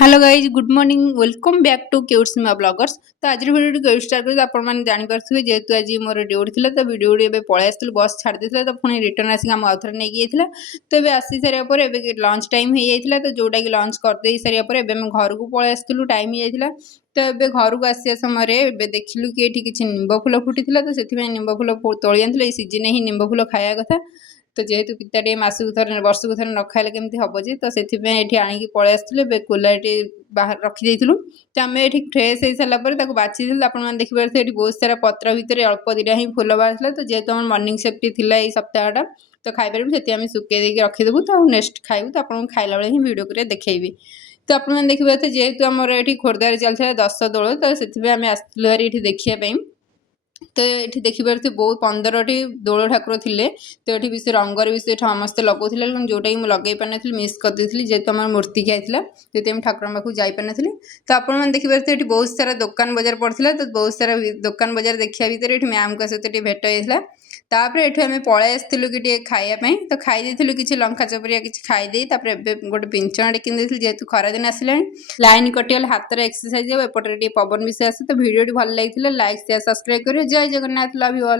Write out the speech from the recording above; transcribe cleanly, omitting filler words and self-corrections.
Hello guys good morning welcome back to क्यूट्समा bloggers. तो आज वीडियो क्यूट स्टार्ट कर आपने जानीपे जेहेतु आज मोर ड्यूटी थी तो ड्यूटी ए पलि आसती बस छाड़ी तो पुणी रिटर्न आसिक आम आउे नहीं जाता तो ये आसी सारापर ए लंच टाइम हो जाता तो जोटा कि लंच करदे सारापर घर को पलि आसलु टाइम हो जाता तो ये घर को आसा समय देखिलु कि ये किसी निंब फूल फुटी तो से निंब फूल तोली आनी सीजन ही निंब फूल खाया कथा तो जेहेतु पिता टे मसक थर वर्ष को थर न खाइले केमती हम जे तो से आणिकी पलि आसते कुलर बाहर रखी तो आम ये फ्रेश हो सारापर बाची आपने देखिए बहुत सारा पत्र भितर अल्प दिटा ही फूल बाहर तो जेहेतु आम मर्निंग सेफ्टी थी ये सप्ताहटा तो खाई से आम सुखे देकी रखीदेवु तो नेक्स्ट खाइबू तो आपको खाइला बेले ही वीडियो कर देखी तो आपने देखिए जेहेतु आमर ये खोर्धार चलता 10 दोल तो से आम आसलु भारी ये देखापी तो ये देखिए बहुत 15टी दोल ठाकुर थे तो ये भी रंगर भी समस्ते लगुले जोटा कि मुझे लगे पार नी मिस कर दी जेहतु आम मूर्ति खाई जो ठाकुर पाखक जापार नी तो आपने देखिए ये बहुत सारा दुकान बजार पड़ता तो बहुत सारा दुकान बजार देखा भितर ये मैम का सहित भेट होता तापर ये आम पलि आसलु कि खायापी तो खाई किसी लंका चपरिया किसी खाईदे गोटे पिंचण किन जेहेतु खरा दिन आसा लाइन कटिगले हाथ एक्सरसाइज एपटे पवन भी आसे तो भिडियो भल लगी लाइक शेयर सब्सक्राइब करें। जय जगन्नाथ लव यू ऑल।